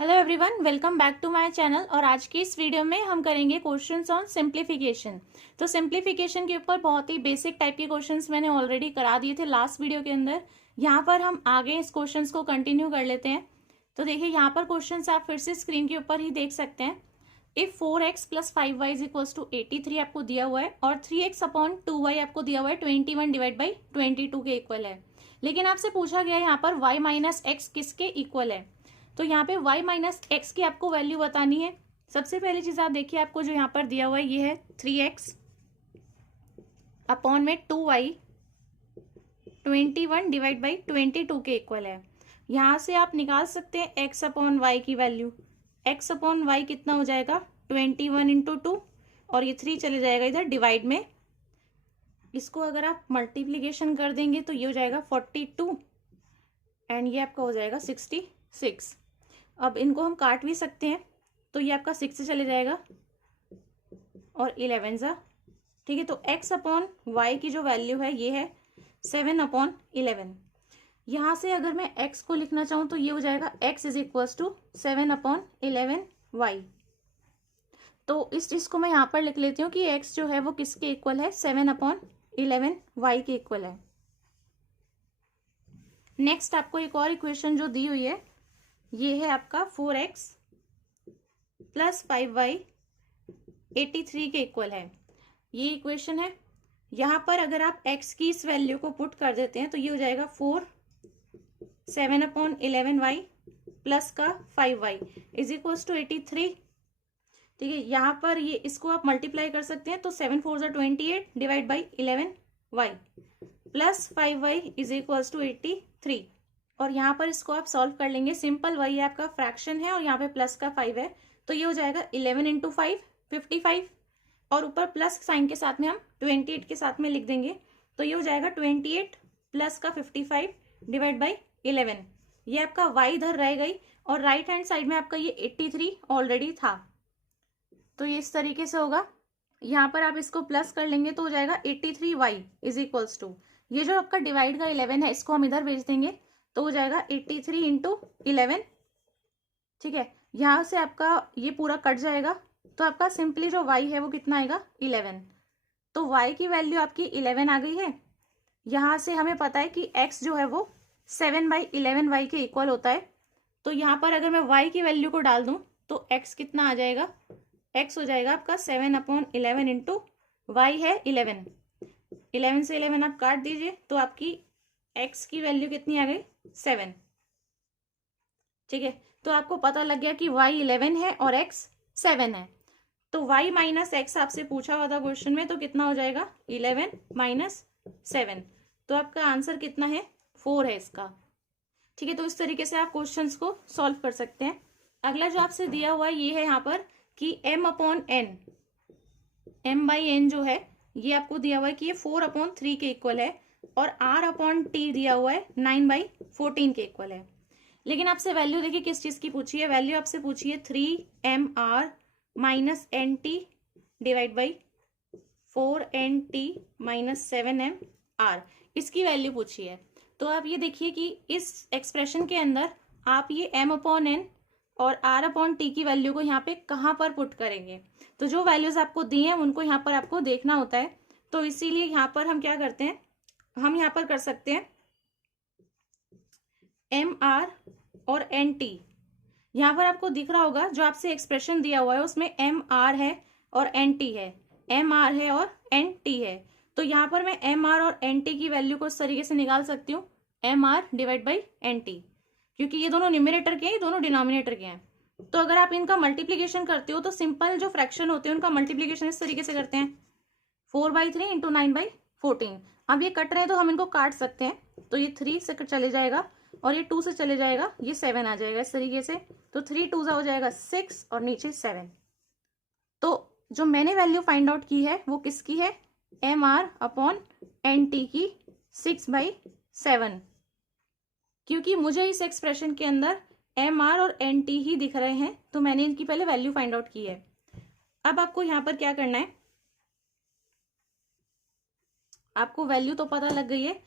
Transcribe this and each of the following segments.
Hello everyone, welcome back to my channel. और आज की इस वीडियो में हम करेंगे क्वेश्चंस ऑन सिंप्लीफिकेशन। तो सिंप्लीफिकेशन के ऊपर बहुत ही बेसिक टाइप के क्वेश्चंस मैंने ऑलरेडी करा दिए थे लास्ट वीडियो के अंदर। यहाँ पर हम आगे इस क्वेश्चंस को कंटिन्यू कर लेते हैं। तो देखिए यहाँ पर क्वेश्चंस आप फिर से स्क्रीन के ऊपर ही देख सकते हैं। If 4x plus 5y is equals to 83 आपको दिया हुआ है और 3x अपॉन 2y आपको दिया हुआ है 21 डिवाइड बाई 22 के इक्वल है। लेकिन आपसे पूछा गया है यहाँ पर y माइनस एक्स किसके इक्वल है। तो यहाँ पे y माइनस एक्स की आपको वैल्यू बतानी है। सबसे पहली चीज आप देखिए, आपको जो यहाँ पर दिया हुआ है ये है 3x अपॉन में 2y 21 डिवाइड बाई 22 के इक्वल है। यहाँ से आप निकाल सकते हैं x अपॉन वाई की वैल्यू। x अपॉन वाई कितना हो जाएगा 21 इंटू 2 और ये 3 चले जाएगा इधर डिवाइड में। इसको अगर आप मल्टीप्लीकेशन कर देंगे तो ये हो जाएगा 42 एंड ये आपका हो जाएगा 66। अब इनको हम काट भी सकते हैं तो ये आपका 6 से चले जाएगा और 11 जा। ठीक है, तो x अपॉन वाई की जो वैल्यू है ये है 7 अपॉन 11। यहाँ से अगर मैं x को लिखना चाहूँ तो ये हो जाएगा x is equals to 7 upon 11 y. तो इस चीज को मैं यहाँ पर लिख लेती हूँ कि x जो है वो किसके इक्वल है 7 अपॉन 11 वाई के इक्वल है। नेक्स्ट आपको एक और इक्वेशन जो दी हुई है ये है आपका 4x प्लस 5y 83 के इक्वल है। ये इक्वेशन है। यहाँ पर अगर आप x की इस वैल्यू को पुट कर देते हैं तो ये हो जाएगा 7 अपॉन 11y प्लस का 5y इज इक्वल्स टू 83। ठीक है, यहाँ पर ये इसको आप मल्टीप्लाई कर सकते हैं तो 7 4 जा 28 divide by 11y plus 5y is equals to 83। और यहाँ पर इसको आप सॉल्व कर लेंगे। सिंपल वही आपका फ्रैक्शन है और यहाँ पे प्लस का 5 है तो ये हो जाएगा 11 इंटू 5 55 और ऊपर प्लस साइन के साथ में हम 28 के साथ में लिख देंगे तो ये हो जाएगा 28 प्लस का 55 डिवाइड बाई 11। ये आपका y इधर रह गई और राइट हैंड साइड में आपका ये 83 ऑलरेडी था तो ये इस तरीके से होगा। यहाँ पर आप इसको प्लस कर लेंगे तो हो जाएगा 83y इज इक्वल्स टू ये जो आपका डिवाइड का 11 है इसको हम इधर भेज देंगे तो हो जाएगा 83 इंटू 11। ठीक है, यहाँ से आपका ये पूरा कट जाएगा तो आपका सिंपली जो y है वो कितना आएगा 11। तो y की वैल्यू आपकी 11 आ गई है। यहाँ से हमें पता है कि x जो है वो 7 बाई 11 y के इक्वल होता है। तो यहाँ पर अगर मैं y की वैल्यू को डाल दूं तो x कितना आ जाएगा, x हो जाएगा आपका 7 अपॉन 11 इंटू वाई है 11। 11 से 11 आप काट दीजिए तो आपकी x की वैल्यू कितनी आ गई 7। ठीक है, तो आपको पता लग गया कि y 11 है और x 7 है। तो y माइनस एक्स आपसे पूछा हुआ था क्वेश्चन में तो कितना हो जाएगा 11 माइनस 7। तो आपका आंसर कितना है 4 है इसका। ठीक है, तो इस तरीके से आप क्वेश्चंस को सॉल्व कर सकते हैं। अगला जो आपसे दिया हुआ है ये है यहाँ पर कि m upon n, m by n जो है ये आपको दिया हुआ है कि ये 4 अपॉन 3 के इक्वल है और r अपॉन टी दिया हुआ है 9 बाई 14 के इक्वल है। लेकिन आपसे वैल्यू देखिए किस चीज की पूछी है। वैल्यू आपसे पूछी है 3mr minus n t divide by 4nt minus 7mr इसकी वैल्यू पूछी है। तो आप ये देखिए कि इस एक्सप्रेशन के अंदर आप ये m अपॉन एन और r अपॉन टी की वैल्यू को यहाँ पे कहाँ पर पुट करेंगे। तो जो वैल्यूज आपको दी हैं उनको यहाँ पर आपको देखना होता है। तो इसीलिए यहाँ पर हम क्या करते हैं, हम यहाँ पर कर सकते हैं एम आर और एन टी। यहाँ पर आपको दिख रहा होगा जो आपसे एक्सप्रेशन दिया हुआ है उसमें एम आर है और एन टी है, एम आर है और एन टी है। तो यहाँ पर मैं एम आर और एन टी की वैल्यू को इस तरीके से निकाल सकती हूँ m r divide by n t, क्योंकि ये दोनों न्यूमरेटर के हैं, ये दोनों डिनोमिनेटर के हैं। तो अगर आप इनका मल्टीप्लीकेशन करते हो तो सिंपल जो फ्रैक्शन होते हैं उनका मल्टीप्लीकेशन इस तरीके से करते हैं 4/3 इंटू 9/14। अब ये कट रहे हैं तो हम इनको काट सकते हैं तो ये 3 से चले जाएगा और ये 2 से चले जाएगा, ये 7 आ जाएगा इस तरीके से। तो 3 2 हो जाएगा 6 और नीचे 7। तो जो मैंने वैल्यू फाइंड आउट की है वो किसकी है, m r upon n t की 6/7, क्योंकि मुझे इस एक्सप्रेशन के अंदर एम आर और एन टी ही दिख रहे हैं तो मैंने इनकी पहले वैल्यू फाइंड आउट की है। अब आपको यहाँ पर क्या करना है, आपको वैल्यू तो पता लग गई है।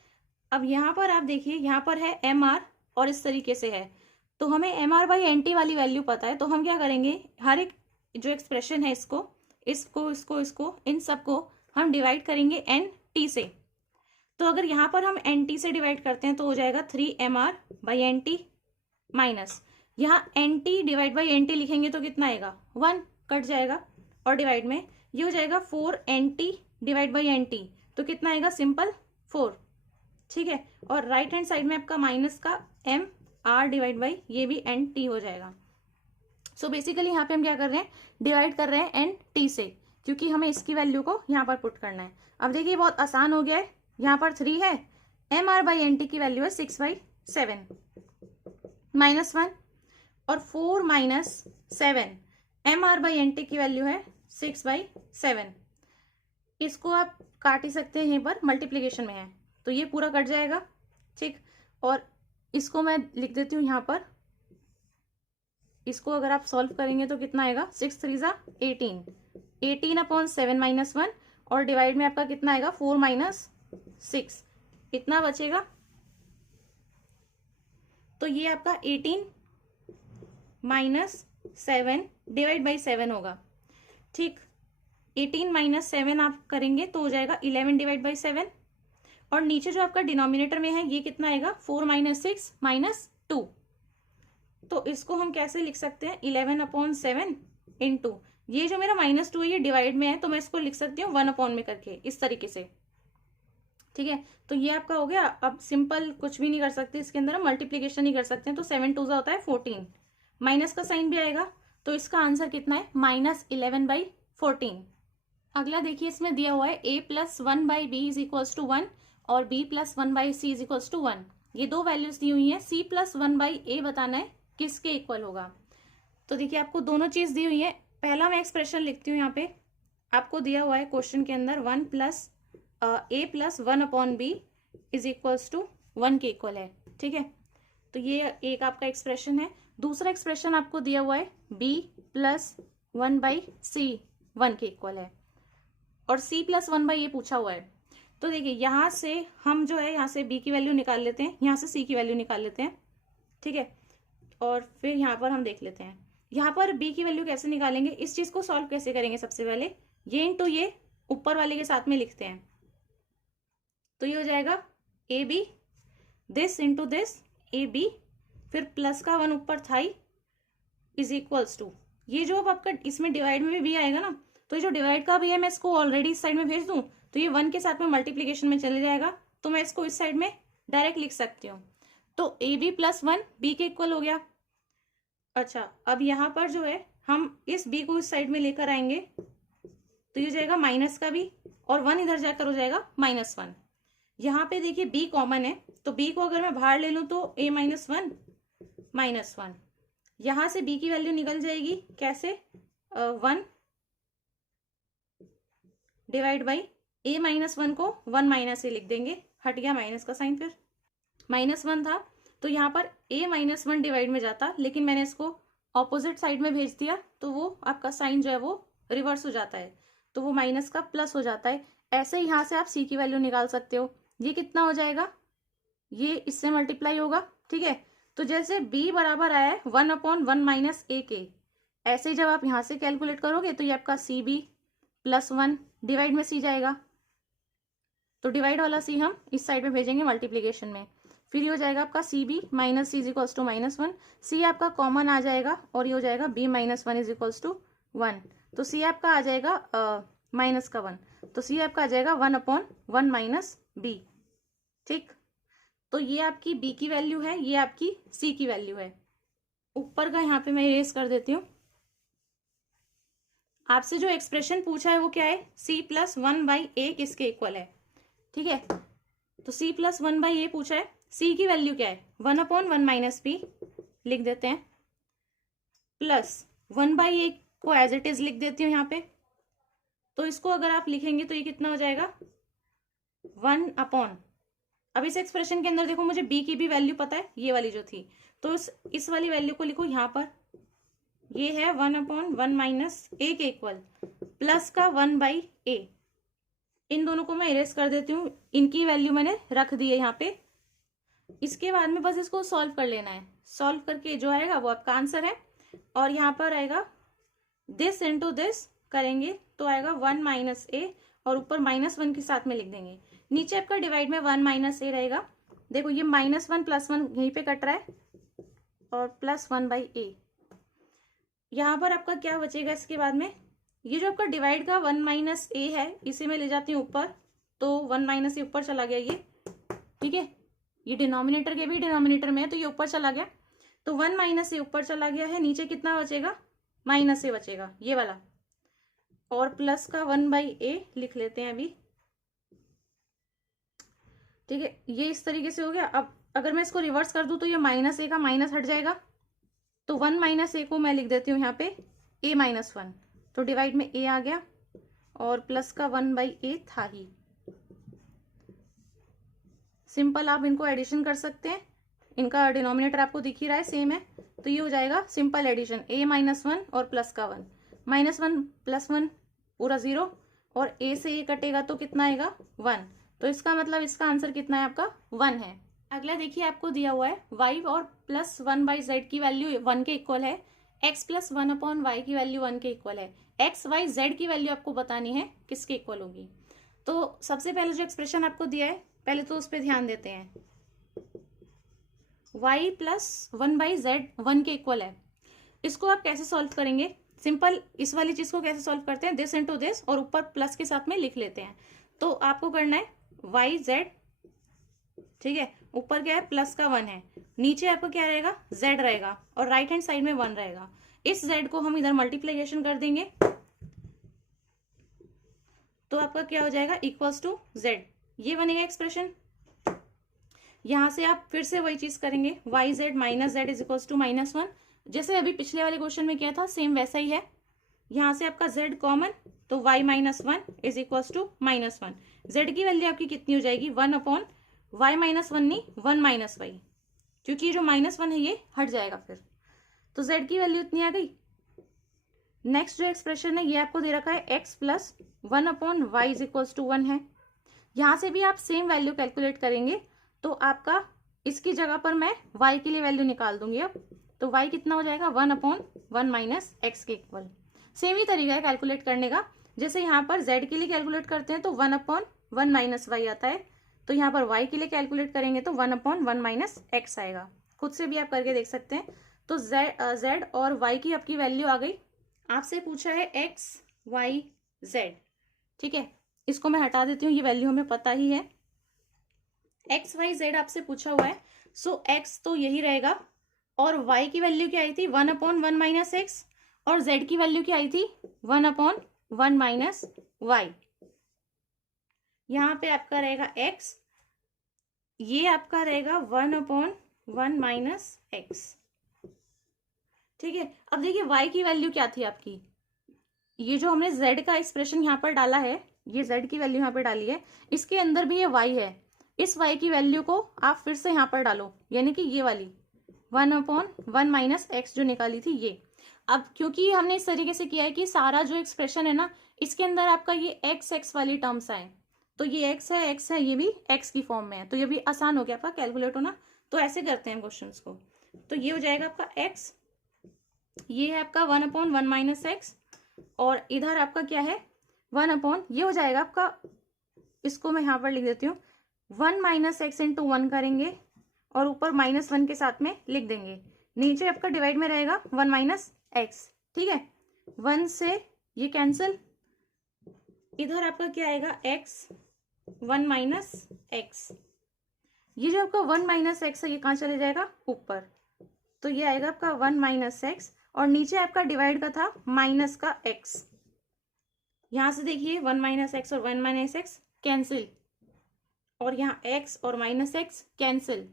अब यहाँ पर आप देखिए, यहाँ पर है एम आर और इस तरीके से है तो हमें m r by n t वाली वैल्यू पता है, तो हम क्या करेंगे, हर एक जो एक्सप्रेशन है इसको इसको इसको इसको इन सबको हम डिवाइड करेंगे एन टी से। तो अगर यहाँ पर हम एन टी से डिवाइड करते हैं तो हो जाएगा 3mr/nt माइनस यहाँ n t divide by n t लिखेंगे तो कितना आएगा 1 कट जाएगा, और डिवाइड में ये हो जाएगा 4nt divide by n T, तो कितना आएगा सिंपल 4। ठीक है, और राइट हैंड साइड में आपका माइनस का एम आर डिवाइड बाई ये भी एन टी हो जाएगा। सो बेसिकली यहाँ पे हम क्या कर रहे हैं, डिवाइड कर रहे हैं एन टी से, क्योंकि हमें इसकी वैल्यू को यहाँ पर पुट करना है। अब देखिए बहुत आसान हो गया है, यहाँ पर 3 है, m r by n t की वैल्यू है 6/7 माइनस 1, और 4 minus 7 m r by n t की वैल्यू है 6/7। इसको आप काट ही सकते हैं, यहीं पर मल्टीप्लीकेशन में है तो ये पूरा कट जाएगा। ठीक, और इसको मैं लिख देती हूँ यहाँ पर, इसको अगर आप सॉल्व करेंगे तो कितना आएगा 6 3 ज़ा 18, 18/7 माइनस 1, और डिवाइड में आपका कितना आएगा 4 माइनस 6, इतना बचेगा। तो ये आपका 18 माइनस 7 डिवाइड बाई 7 होगा। ठीक, 18 माइनस 7 आप करेंगे तो हो जाएगा 11 डिवाइड बाई 7, और नीचे जो आपका डिनोमिनेटर में है ये कितना आएगा 4 माइनस 6 माइनस 2। तो इसको हम कैसे लिख सकते हैं 11/7 इंटू ये जो मेरा -2 है ये डिवाइड में है, तो मैं इसको लिख सकती हूँ 1 में करके इस तरीके से। ठीक है, तो ये आपका हो गया। अब सिंपल कुछ भी नहीं कर सकते इसके अंदर, हम मल्टीप्लीकेशन नहीं कर सकते हैं, तो 7 2 होता है 14, माइनस का साइन भी आएगा, तो इसका आंसर कितना है -11/14। अगला देखिए इसमें दिया हुआ है a + 1/b = 1 और b + 1/c = 1। ये दो वैल्यूज दी हुई हैं, c + 1/a बताना है किसके इक्वल होगा। तो देखिए आपको दोनों चीज दी हुई है। पहला मैं एक्सप्रेशन लिखती हूँ, यहाँ पे आपको दिया हुआ है क्वेश्चन के अंदर 1 + a + 1/b = 1 के इक्वल है। ठीक है, तो ये एक आपका एक्सप्रेशन है। दूसरा एक्सप्रेशन आपको दिया हुआ है b + 1/c 1 के इक्वल है, और c + 1/a पूछा हुआ है। तो देखिए यहाँ से हम जो है यहाँ से b की वैल्यू निकाल लेते हैं, यहाँ से c की वैल्यू निकाल लेते हैं। ठीक है, और फिर यहाँ पर हम देख लेते हैं यहाँ पर b की वैल्यू कैसे निकालेंगे, इस चीज को सॉल्व कैसे करेंगे। सबसे पहले ये इंटू ये ऊपर वाले के साथ में लिखते हैं, तो ये हो जाएगा a b, this into this a b, फिर प्लस का 1 ऊपर था ही = ये जो अब आपका इसमें डिवाइड में भी आएगा ना, तो ये जो डिवाइड का भी है मैं इसको ऑलरेडी इस साइड में भेज दूं तो ये 1 के साथ में मल्टीप्लीकेशन में चले जाएगा, तो मैं इसको इस साइड में डायरेक्ट लिख सकती हूँ। तो ए बी + 1 बी के इक्वल हो गया। अच्छा, अब यहाँ पर जो है हम इस b को इस साइड में लेकर आएंगे, तो ये जाएगा माइनस का b, और 1 इधर जाकर हो जाएगा -1। यहाँ पे देखिए b कॉमन है, तो b को अगर मैं बाहर ले लूँ तो a - 1 -1, यहाँ से b की वैल्यू निकल जाएगी कैसे 1 डिवाइड बाई a - 1 को 1 - a लिख देंगे, हट गया माइनस का साइन, फिर -1 था तो यहाँ पर a - 1 डिवाइड में जाता, लेकिन मैंने इसको ऑपोजिट साइड में भेज दिया तो वो आपका साइन जो है वो रिवर्स हो जाता है, तो वो माइनस का प्लस हो जाता है। ऐसे ही यहाँ से आप c की वैल्यू निकाल सकते हो। ये कितना हो जाएगा, ये इससे मल्टीप्लाई होगा। ठीक है, तो जैसे b बराबर आया है 1/1 - a के, ऐसे ही जब आप यहाँ से कैलकुलेट करोगे तो ये आपका cb + 1 डिवाइड में c जाएगा, तो डिवाइड वाला c हम इस साइड में भेजेंगे मल्टीप्लीकेशन में, फिर ये हो जाएगा आपका cb - c = -1, c आपका कॉमन आ जाएगा और ये हो जाएगा b - 1 = 1, तो c आपका आ जाएगा माइनस का 1, तो c आपका आ जाएगा 1/1 - b। ठीक, तो ये आपकी b की वैल्यू है, ये आपकी c की वैल्यू है। ऊपर का यहाँ पे मैं इरेज कर देती हूँ। आपसे जो एक्सप्रेशन पूछा है वो क्या है, c + 1/a किसके इक्वल है। ठीक है, तो c + 1/a पूछा है, c की वैल्यू क्या है 1/1 - b लिख देते हैं, प्लस 1/a को एज इट इज लिख देती हूँ यहाँ पे। तो इसको अगर आप लिखेंगे तो ये कितना हो जाएगा 1/, अब इस एक्सप्रेशन के अंदर देखो मुझे b की भी वैल्यू पता है, ये वाली जो थी, तो इस वाली वैल्यू को लिखो यहाँ पर, ये है 1/1 - a के इक्वल, प्लस का 1/a, इन दोनों को मैं इरेज कर देती हूँ, इनकी वैल्यू मैंने रख दी है यहाँ पे। इसके बाद में बस इसको सॉल्व कर लेना है। सॉल्व करके जो आएगा वो आपका आंसर है। और यहाँ पर आएगा दिस इंटू दिस करेंगे तो आएगा 1 माइनस ए, और ऊपर -1 के साथ में लिख देंगे। नीचे आपका डिवाइड में 1 माइनस ए रहेगा। देखो ये -1 +1 यहीं पे कट रहा है, और +1/a। यहाँ पर आपका क्या बचेगा इसके बाद में, ये जो आपका डिवाइड का 1 माइनस ए है इसे मैं ले जाती हूँ ऊपर, तो 1 माइनस ए ऊपर चला गया ये, ठीक है। ये डिनोमिनेटर के भी डिनोमिनेटर में है तो ये ऊपर चला गया, तो 1 माइनस ए ऊपर चला गया है। नीचे कितना बचेगा, माइनस ए बचेगा ये वाला, और प्लस का 1/a लिख लेते हैं अभी, ठीक है। ये इस तरीके से हो गया। अब अगर मैं इसको रिवर्स कर दूं तो ये -a का माइनस हट जाएगा, तो 1 माइनस ए को मैं लिख देती हूँ यहाँ पे a-1, तो डिवाइड में a आ गया, और प्लस का 1/a था ही। सिंपल आप इनको एडिशन कर सकते हैं, इनका डिनोमिनेटर आपको दिख ही रहा है सेम है, तो ये हो जाएगा सिंपल एडिशन a-1 और प्लस का 1, -1 + 1 पूरा 0, और a से ये कटेगा तो कितना आएगा 1, तो इसका मतलब इसका आंसर कितना है आपका 1 है। अगला देखिए आपको दिया हुआ है y और +1/z की वैल्यू 1 के इक्वल है, x + 1/y की वैल्यू 1 के इक्वल है, x y z की वैल्यू आपको बतानी है किसके इक्वल होगी। तो सबसे पहले जो एक्सप्रेशन आपको दिया है पहले तो उस पर ध्यान देते हैं। y + 1/z 1 के इक्वल है, इसको आप कैसे सॉल्व करेंगे, सिंपल इस वाली चीज को कैसे सॉल्व करते हैं, दिस इंटू दिस और ऊपर प्लस के साथ में लिख लेते हैं। तो आपको करना है y z, ठीक है, ऊपर क्या है प्लस का 1 है, नीचे आपको क्या रहेगा z रहेगा, और राइट हैंड साइड में 1 रहेगा। इस z को हम इधर मल्टीप्लीकेशन कर देंगे तो आपका क्या हो जाएगा इक्वल्स टू z, ये बनेगा एक्सप्रेशन। यहां से आप फिर से वही चीज करेंगे, yz - z is equals to -1, जैसे अभी पिछले वाले क्वेश्चन में किया था सेम वैसा ही है। यहां से आपका z कॉमन, तो y - 1 is equals to -1। z की वैल्यू आपकी कितनी हो जाएगी 1/y - 1 नहीं 1 - y, क्योंकि ये जो -1 है ये हट जाएगा फिर, तो z की वैल्यू इतनी आ गई। नेक्स्ट जो एक्सप्रेशन है ये आपको दे रखा है x + 1/y is equals to 1 है। यहां से भी आप सेम वैल्यू कैलकुलेट करेंगे, तो आपका इसकी जगह पर मैं y के लिए वैल्यू निकाल दूंगी अब, तो y कितना हो जाएगा 1/1 - x के इक्वल। सेम ही तरीका है कैलकुलेट करने का, जैसे यहाँ पर z के लिए कैलकुलेट करते हैं तो 1/1 - y आता है, तो यहाँ पर y के लिए कैलकुलेट करेंगे तो 1/1 - x आएगा। खुद से भी आप करके देख सकते हैं। तो z और y की आपकी वैल्यू आ गई। आपसे पूछा है x y z, ठीक है, इसको मैं हटा देती हूँ, ये वैल्यू हमें पता ही है। x y z आपसे पूछा हुआ है, सो x तो यही रहेगा, और y की वैल्यू क्या आई थी 1/1 - x, और z की वैल्यू क्या आई थी 1/1 - y। यहाँ पे आपका रहेगा x, ये आपका रहेगा 1/1 - x, ठीक है। अब देखिए y की वैल्यू क्या थी आपकी, ये जो हमने z का एक्सप्रेशन यहाँ पर डाला है, ये z की वैल्यू यहाँ पे डाली है, इसके अंदर भी ये y है, इस y की वैल्यू को आप फिर से यहाँ पर डालो, यानी कि ये वाली 1/1 - x जो निकाली थी ये। अब क्योंकि हमने इस तरीके से किया है कि सारा जो एक्सप्रेशन है ना इसके अंदर आपका ये x वाली टर्म्स आए, तो ये x है, ये भी x की फॉर्म में है, तो ये भी आसान हो गया आपका कैलकुलेट होना। तो ऐसे करते हैं क्वेश्चंस को, तो ये हो जाएगा आपका x, ये है आपका 1/1 - x, और इधर आपका क्या है 1/, ये हो जाएगा आपका, इसको मैं यहाँ पर लिख देती हूँ 1 - x × 1 करेंगे, और ऊपर -1 के साथ में लिख देंगे। नीचे आपका डिवाइड में रहेगा 1 - x, ठीक है, 1 से ये कैंसिल, इधर आपका क्या आएगा x 1 - x, ये जो आपका 1 - x है ये कहाँ चले जाएगा ऊपर, तो ये आएगा आपका 1 - x, और नीचे आपका डिवाइड का था माइनस का x, यहां से देखिए 1 - x और 1 - x कैंसिल, और यहाँ x और -x कैंसिल,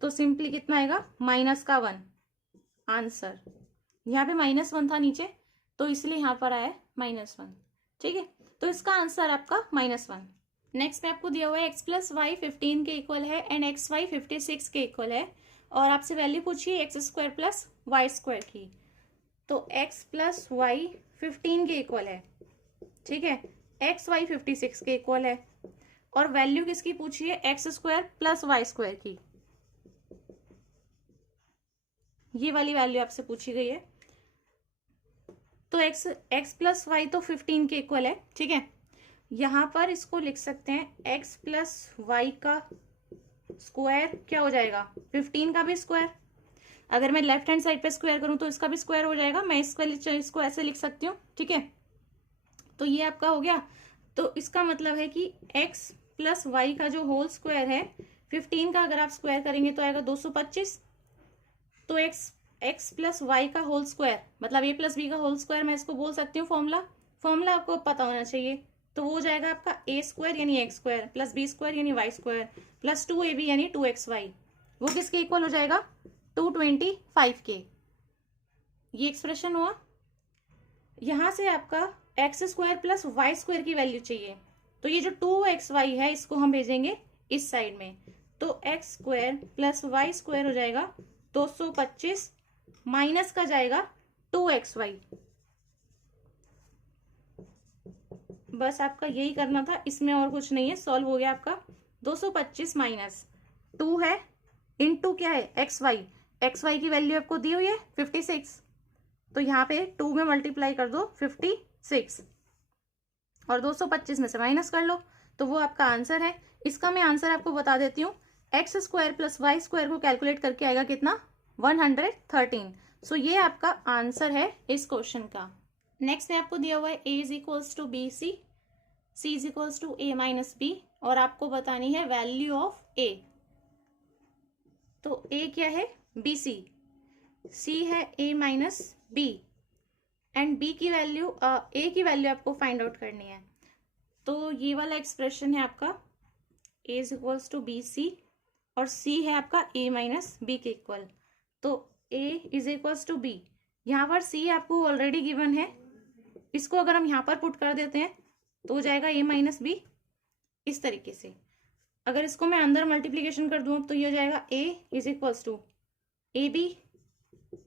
तो सिंपली कितना आएगा -1 आंसर। यहाँ पे -1 था नीचे, तो इसलिए यहाँ पर आया -1, ठीक है, तो इसका आंसर आपका -1। नेक्स्ट में आपको दिया हुआ है x + y 15 के इक्वल है एंड x y 56 के इक्वल है, और आपसे वैल्यू पूछिए x² + y² की, तो x + y 15 के इक्वल है, ठीक है, x y 56 के इक्वल है, और वैल्यू किसकी पूछिए x² + y² की, ये वाली वैल्यू आपसे पूछी गई है। तो x प्लस वाई तो 15 के इक्वल है, ठीक है। यहाँ पर इसको लिख सकते हैं x प्लस वाई का स्क्वायर क्या हो जाएगा, 15 का भी स्क्वायर। अगर मैं लेफ्ट हैंड साइड पे स्क्वायर करूं तो इसका भी स्क्वायर हो जाएगा। मैं इसको ऐसे लिख सकती हूँ, ठीक है। तो ये आपका हो गया। तो इसका मतलब है कि x प्लस वाई का जो होल स्क्वायर है 15 का अगर आप स्क्वायर करेंगे तो आएगा 225। तो x प्लस वाई का होल स्क्वायर मतलब a प्लस बी का होल स्क्वायर, मैं इसको बोल सकती हूँ फॉर्मूला आपको पता होना चाहिए। तो वो हो जाएगा आपका a स्क्वायर यानी x square plus b square यानी y स्क्वायर प्लस 2ab यानी 2xy। वो किसके इक्वल हो जाएगा, 225 के। ये एक्सप्रेशन हुआ। यहां से आपका x square plus y square की वैल्यू चाहिए। तो ये जो 2xy है इसको हम भेजेंगे इस साइड में। तो x square plus y square हो जाएगा 225 माइनस का जाएगा 2xy। बस आपका यही करना था, इसमें और कुछ नहीं है। सॉल्व हो गया आपका। 225 माइनस 2 है इनटू क्या है एक्स वाई की वैल्यू आपको दी हुई है 56। तो यहाँ पे 2 में मल्टीप्लाई कर दो 56 और 225 में से माइनस कर लो, तो वो आपका आंसर है। इसका मैं आंसर आपको बता देती हूँ। X square plus y square को कैलकुलेट करके आएगा कितना, 113। सो ये आपका आंसर है इस क्वेश्चन का। नेक्स्ट में आपको दिया हुआ है a is equals to b c, c is equals to a minus b, और आपको बतानी है वैल्यू ऑफ a। तो a क्या है, बी सी, c है a minus b, and b की वैल्यू a की वैल्यू आपको फाइंड आउट करनी है। तो ये वाला एक्सप्रेशन है आपका a is equals to b c और c है आपका a माइनस बी के इक्वल। तो a is equals to b, यहाँ पर c आपको ऑलरेडी गिवन है, इसको अगर हम यहाँ पर पुट कर देते हैं तो हो जाएगा a माइनस बी इस तरीके से। अगर इसको मैं अंदर मल्टीप्लीकेशन कर दूँ तो ये हो जाएगा a is equals to a B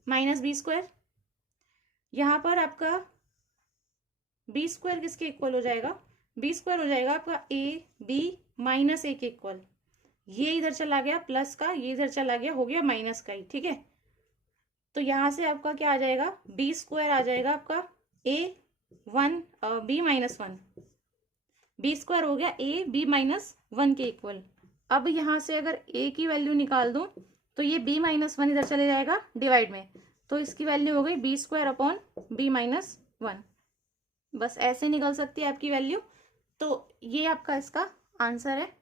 minus b square. यहाँ पर आपका बी स्क्वायर किसके इक्वल हो जाएगा, बी स्क्वायर हो जाएगा आपका ए बी माइनस ए के इक्वल। ये इधर चला गया प्लस का, ये इधर चला गया, हो गया माइनस का ही, ठीक है। तो यहाँ से आपका क्या आ जाएगा, बी स्क्वायर आ जाएगा आपका A one B minus one, B square हो गया ए बी माइनस वन के इक्वल। अब यहाँ से अगर ए की वैल्यू निकाल दूं तो ये बी माइनस वन इधर चले जाएगा डिवाइड में, तो इसकी वैल्यू हो गई b square upon b minus one. बस ऐसे निकल सकती है आपकी वैल्यू। तो ये आपका इसका आंसर है।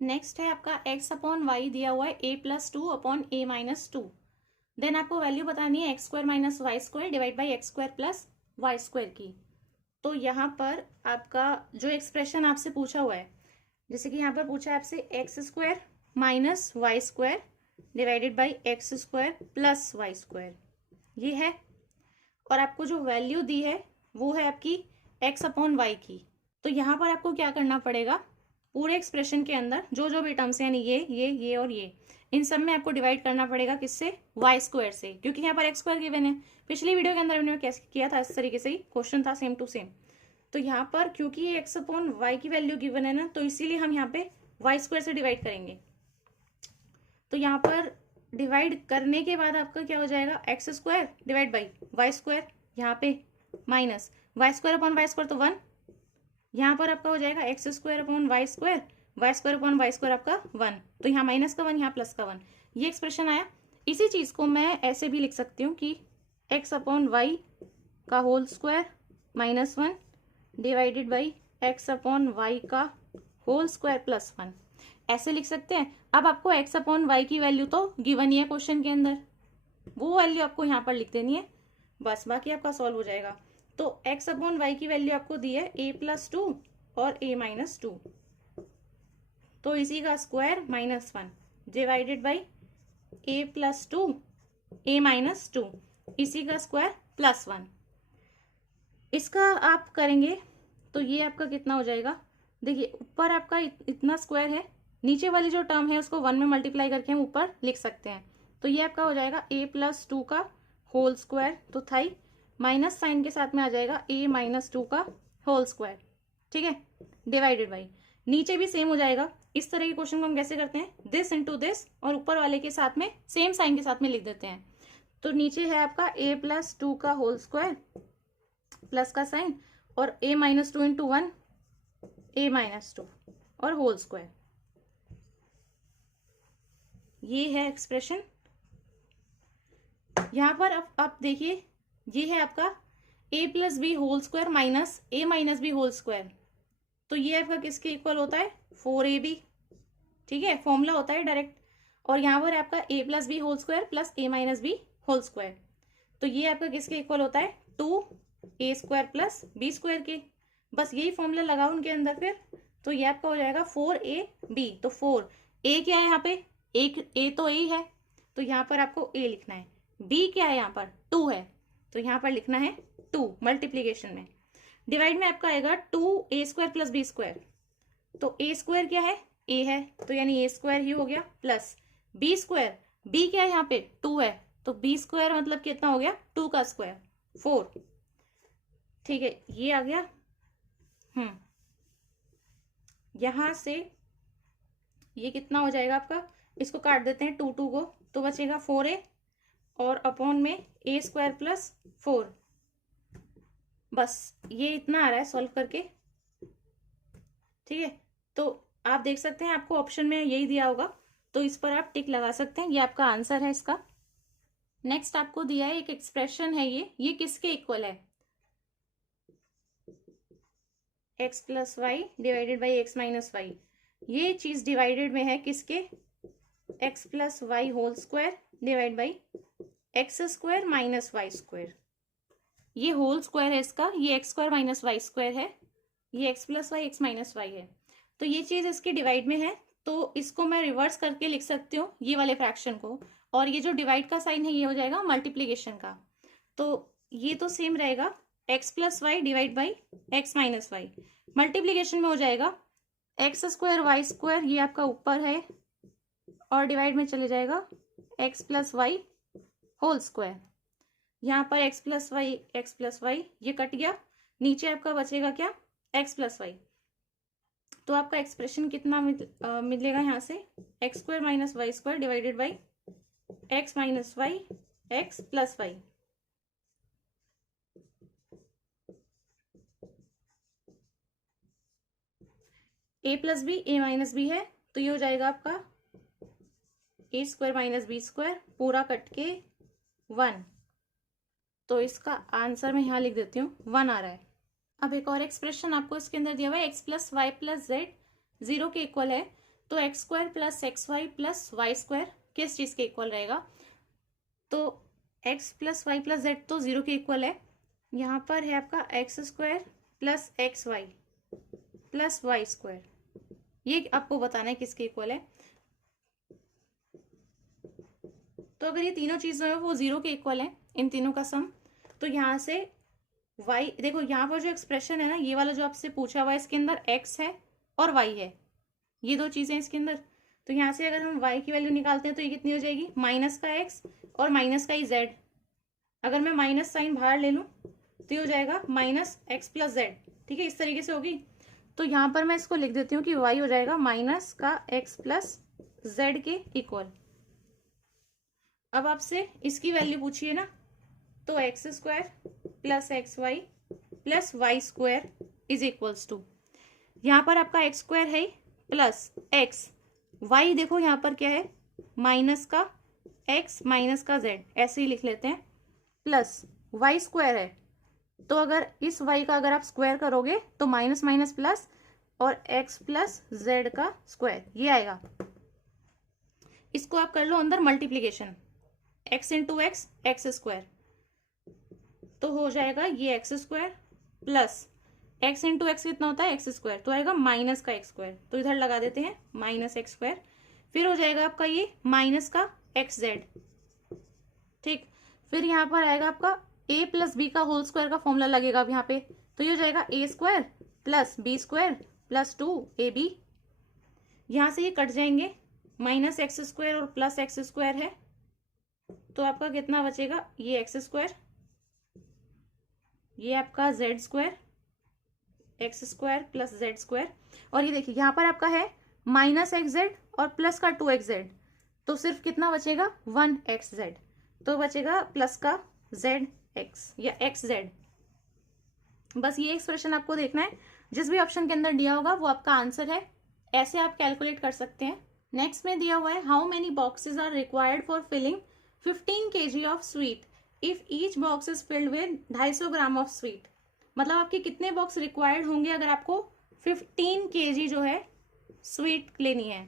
नेक्स्ट है आपका एक्स अपॉन वाई दिया हुआ है a plus two upon a minus two. Then आपको वैल्यू बतानी है x square minus y square divide by x square plus y square की। तो यहाँ पर आपका जो एक्सप्रेशन आपसे पूछा हुआ है, जैसे कि यहाँ पर पूछा है आपसे x square minus y square divided by x square plus y square, ये है। और आपको जो वैल्यू दी है वो है आपकी एक्स अपॉन वाई की। तो यहाँ पर आपको क्या करना पड़ेगा, पूरे एक्सप्रेशन के अंदर जो जो भी टर्म्स हैं यानी ये और ये, इन सब में आपको डिवाइड करना पड़ेगा किससे, वाई स्क्वायर से, क्योंकि यहाँ पर एक्स स्क्वायर गिवन है। पिछली वीडियो के अंदर मैंने कैसे किया था, इस तरीके से ही क्वेश्चन था, सेम टू सेम। तो यहाँ पर क्योंकि ये एक्स अपॉन वाई की वैल्यू गिवन है ना, तो इसीलिए हम यहाँ पे वाई स्क्वायर से डिवाइड करेंगे। तो यहाँ पर डिवाइड करने के बाद आपका क्या हो जाएगा, x square divide by y square, यहाँ पे minus y square upon y square तो 1, यहाँ पर आपका हो जाएगा x square upon y square upon y square आपका 1, तो यहाँ माइनस का 1 यहाँ प्लस का 1, ये एक्सप्रेशन आया। इसी चीज़ को मैं ऐसे भी लिख सकती हूँ कि एक्स अपॉन वाई का whole square minus 1 divided by x upon y का होल स्क्वायर प्लस 1, ऐसे लिख सकते हैं। अब आपको एक्स अपॉन वाई की वैल्यू तो गिवन ही है क्वेश्चन के अंदर, वो वैल्यू आपको यहाँ पर लिख देनी है, बस बाकी आपका सॉल्व हो जाएगा। तो x अपॉन वाई की वैल्यू आपको दी है a प्लस टू और a माइनस टू, तो इसी का square minus 1 divided by a plus to a minus to, इसी का स्क्वायर प्लस 1। इसका आप करेंगे तो ये आपका कितना हो जाएगा, देखिए ऊपर आपका इतना स्क्वायर है, नीचे वाली जो टर्म है उसको 1 में मल्टीप्लाई करके हम ऊपर लिख सकते हैं। तो ये आपका हो जाएगा a प्लस टू का होल स्क्वायर, तो था माइनस साइन के साथ में आ जाएगा a माइनस टू का होल स्क्वायर, ठीक है, डिवाइडेड बाई, नीचे भी सेम हो जाएगा। इस तरह के क्वेश्चन को हम कैसे करते हैं, दिस इनटू दिस, और ऊपर वाले के साथ में सेम साइन के साथ में लिख देते हैं। तो नीचे है आपका a प्लस 2 का होल स्क्वायर प्लस का साइन और a minus 2 into 1 a minus 2 और होल स्क्वायर। ये है एक्सप्रेशन। यहां पर अब आप देखिए ये है आपका a plus b whole square minus a minus b whole square. तो ये आपका किसके इक्वल होता है 4ab। ठीक है, फॉर्मूला होता है डायरेक्ट। और यहाँ पर आपका a plus b whole square plus a minus b whole square. तो ये आपका किसके इक्वल होता है 2a square plus b square के। बस यही फॉर्मूला लगाओ उनके अंदर फिर। तो ये आपका हो जाएगा 4ab। तो 4 a क्या है यहाँ पे, एक a तो a है, तो यहाँ पर आपको a लिखना है। b क्या है यहाँ पर 2 है, तो यहाँ पर लिखना है 2 मल्टीप्लीकेशन में। डिवाइड में आपका आएगा 2a square plus b square. तो a स्क्वायर क्या है a है, तो यानी a स्क्वायर ही हो गया प्लस b स्क्वायर। b क्या है यहाँ पे 2 है, तो b स्क्वायर मतलब कितना हो गया 2 का स्क्वायर 4। ठीक है, ये आ गया। यहां से ये कितना हो जाएगा आपका, इसको काट देते हैं 2 को, तो बचेगा 4a और अपॉन में a स्क्वायर प्लस 4। बस ये इतना आ रहा है सॉल्व करके। ठीक है, तो आप देख सकते हैं आपको ऑप्शन में यही दिया होगा, तो इस पर आप टिक लगा सकते हैं। ये आपका आंसर है इसका। नेक्स्ट आपको दिया है एक एक्सप्रेशन है, ये किसके इक्वल है, x plus y divided by x minus y. ये चीज डिवाइडेड में है किसके, x plus y whole square divide by x square minus y square. ये होल स्क्वायर है इसका, ये x square minus y square है, ये x plus y x minus y है। तो ये चीज इसके डिवाइड में है, तो इसको मैं रिवर्स करके लिख सकती हूँ ये वाले फ्रैक्शन को, और ये जो डिवाइड का साइन है ये हो जाएगा मल्टीप्लीकेशन का। तो ये तो सेम रहेगा, x plus y divide by x minus y. Multiplication में हो जाएगा एक्स स्क्वायर वाई स्क्वायर, ये आपका ऊपर है, और डिवाइड में चले जाएगा x plus y whole square. यहाँ पर एक्स प्लस वाई ये कट गया, नीचे आपका बचेगा क्या एक्स प्लस वाई। तो आपका एक्सप्रेशन कितना मिलेगा यहाँ से, x square minus y square divided by x minus y x plus y. A plus b a minus b है, तो ये हो जाएगा आपका a square minus b square पूरा कट के 1। तो इसका आंसर मैं यहाँ लिख देती हूँ 1 आ रहा है। अब एक और एक्सप्रेशन आपको इसके अंदर दिया हुआ है, x plus y plus z 0 के इक्वल है। तो x square plus x y plus y square किस चीज के इक्वल रहेगा, तो x plus y plus z तो 0 के इक्वल है। यहाँ पर है आपका x square plus x y plus y square, ये आपको बताना है किसके इक्वल है। तो अगर ये तीनों चीजें हैं वो 0 के इक्वल है, इन तीनों का सम, तो यहाँ से y देखो, यहाँ पर जो एक्सप्रेशन है ना, ये वाला जो आपसे पूछा हुआ है इसके अंदर x है और y है, ये दो चीजें इसके अंदर। तो यहाँ से अगर हम y की वैल्यू निकालते हैं तो ये कितनी हो जाएगी, माइनस का x और माइनस का ही z। अगर मैं माइनस साइन बाहर ले लूँ तो ये हो जाएगा माइनस एक्स प्लस जेड। ठीक है, इस तरीके से होगी। तो यहाँ पर मैं इसको लिख देती हूँ कि y हो जाएगा माइनस का x प्लस जेड के इक्वल। अब आपसे इसकी वैल्यू पूछिए ना, तो x square plus x y plus y square is equals to, यहाँ पर आपका एक्स स्क्वायर है प्लस एक्स, वाई देखो यहाँ पर क्या है माइनस का एक्स माइनस का जेड, ऐसे ही लिख लेते हैं, प्लस वाई स्क्वायर है। तो अगर इस वाई का अगर आप स्क्वायर करोगे तो माइनस माइनस प्लस और एक्स प्लस जेड का स्क्वायर ये आएगा। इसको आप कर लो अंदर multiplication, x into x x square, तो हो जाएगा ये x square plus x into x कितना होता है एक्स स्क्वायर, तो आएगा माइनस का एक्स स्क्वायर, तो इधर लगा देते हैं माइनस एक्स स्क्वायर। फिर हो जाएगा आपका ये माइनस का एक्स जेड। ठीक, फिर यहाँ पर आएगा आपका a प्लस बी का होल स्क्वायर का फॉर्मूला लगेगा अब यहाँ पे, तो ये हो जाएगा a square plus b square plus 2ab। यहाँ से ये कट जाएंगे, माइनस एक्स स्क्वायर और प्लस एक्स स्क्वायर है, तो आपका कितना बचेगा, ये एक्स स्क्वायर, ये आपका Z square, x square plus Z square, और ये देखिए यहाँ पर आपका है माइनस एक्स जेड और प्लस का 2x जेड, तो सिर्फ कितना बचेगा 1x जेड। तो बचेगा प्लस का जेड एक्स या एक्स जेड। बस ये एक्सप्रेशन आपको देखना है, जिस भी ऑप्शन के अंदर दिया होगा वो आपका आंसर है। ऐसे आप कैलकुलेट कर सकते हैं। नेक्स्ट में दिया हुआ है how many boxes are required for filling 15 kg of sweet if each box is filled with 250 gram of sweet. मतलब आपके कितने बॉक्स रिक्वायर्ड होंगे अगर आपको 15 kg जो है स्वीट लेनी है।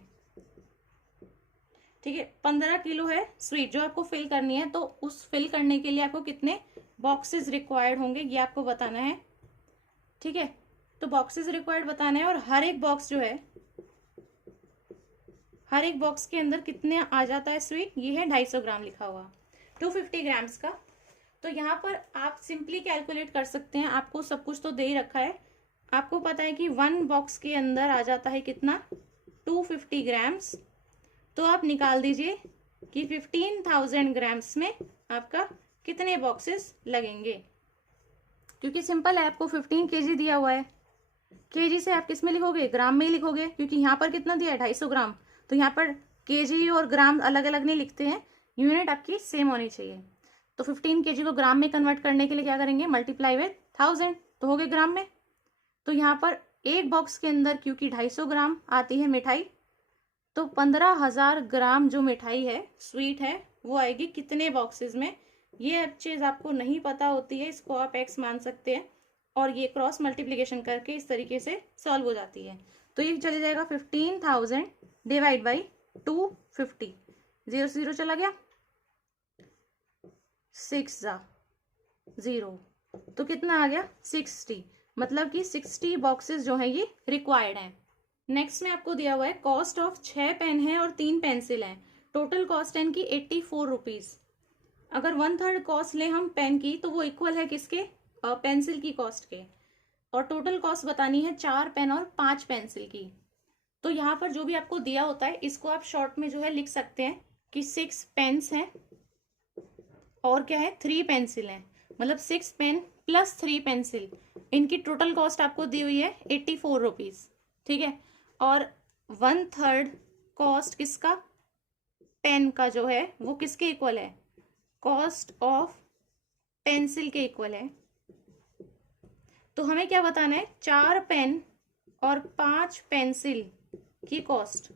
ठीक है, 15 किलो है स्वीट जो आपको फिल करनी है, तो उस फिल करने के लिए आपको कितने बॉक्सेस रिक्वायर्ड होंगे ये आपको बताना है। ठीक है, तो बॉक्सेस रिक्वायर्ड बताना है और हर एक बॉक्स जो है, हर एक बॉक्स के अंदर कितने आ जाता है स्वीट, ये है 250 ग्राम लिखा हुआ, 250 ग्राम्स का। तो यहाँ पर आप सिंपली कैलकुलेट कर सकते हैं, आपको सब कुछ तो दे ही रखा है। आपको पता है कि 1 बॉक्स के अंदर आ जाता है कितना, 250 ग्राम्स। तो आप निकाल दीजिए कि 15,000 ग्राम्स में आपका कितने बॉक्सेस लगेंगे। क्योंकि सिंपल है, आपको 15 kg दिया हुआ है, kg से आप किस में लिखोगे, ग्राम में ही लिखोगे, क्योंकि यहाँ पर कितना दिया है 250 ग्राम। तो यहाँ पर kg और ग्राम अलग अलग नहीं लिखते हैं, यूनिट आपकी सेम होनी चाहिए। तो 15 kg को ग्राम में कन्वर्ट करने के लिए क्या करेंगे, मल्टीप्लाई विद 1000, तो हो गए ग्राम में। तो यहाँ पर एक बॉक्स के अंदर क्योंकि 250 ग्राम आती है मिठाई, तो 15,000 ग्राम जो मिठाई है स्वीट है वो आएगी कितने बॉक्सेस में। ये चीज आपको नहीं पता होती है, इसको आप एक्स मान सकते हैं और ये क्रॉस मल्टीप्लिकेशन करके इस तरीके से सॉल्व हो जाती है। तो ये चले जाएगा 15,000 डिवाइड बाई 250, 0 से 0 चला गया, 6 जा 0, तो कितना आ गया 60। मतलब कि 60 बॉक्सेस जो है ये रिक्वायर्ड है। नेक्स्ट में आपको दिया हुआ है कॉस्ट ऑफ 6 पेन है और 3 पेंसिल है, टोटल कॉस्ट है इनकी 84 रुपीज। अगर 1/3 कॉस्ट ले हम पेन की तो वो इक्वल है किसके, पेंसिल की कॉस्ट के। और टोटल कॉस्ट बतानी है 4 पेन और 5 पेंसिल की। तो यहाँ पर जो भी आपको दिया होता है इसको आप शॉर्ट में जो है लिख सकते हैं कि 6 पेन्स हैं और क्या है 3 पेंसिल हैं, मतलब 6 पेन प्लस 3 पेंसिल, इनकी टोटल कॉस्ट आपको दी हुई है 84 रुपीज। ठीक है, और 1/3 कॉस्ट किसका, पेन का जो है वो किसके इक्वल है, कॉस्ट ऑफ पेंसिल के इक्वल है। तो हमें क्या बताना है, 4 पेन और 5 पेंसिल की कॉस्ट।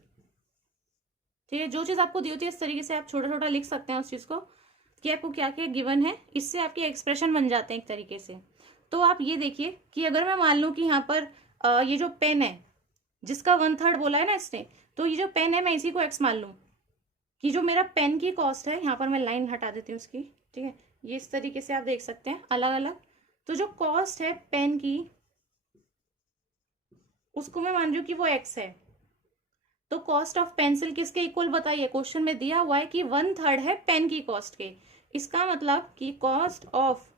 ठीक है, जो चीज आपको दी होती है इस तरीके से आप छोटा छोटा लिख सकते हैं उस चीज को कि आपको क्या क्या गिवन है, इससे आपके एक्सप्रेशन बन जाते हैं एक तरीके से। तो आप ये देखिए कि अगर मैं मान लूं कि यहाँ पर ये जो पेन है जिसका 1/3 बोला है ना इसने, तो ये जो पेन है मैं इसी को एक्स मान लूं कि जो मेरा पेन की कॉस्ट है, यहाँ पर मैं लाइन हटा देती हूँ उसकी। ठीक है, ये इस तरीके से आप देख सकते हैं अलग अलग। तो जो कॉस्ट है पेन की उसको मैं मान रही हूँ कि वो एक्स है। तो कॉस्ट ऑफ पेंसिल किसके इक्वल बताइए, क्वेश्चन में दिया हुआ है कि 1/3 है पेन की कॉस्ट के। इसका मतलब कि कॉस्ट ऑफ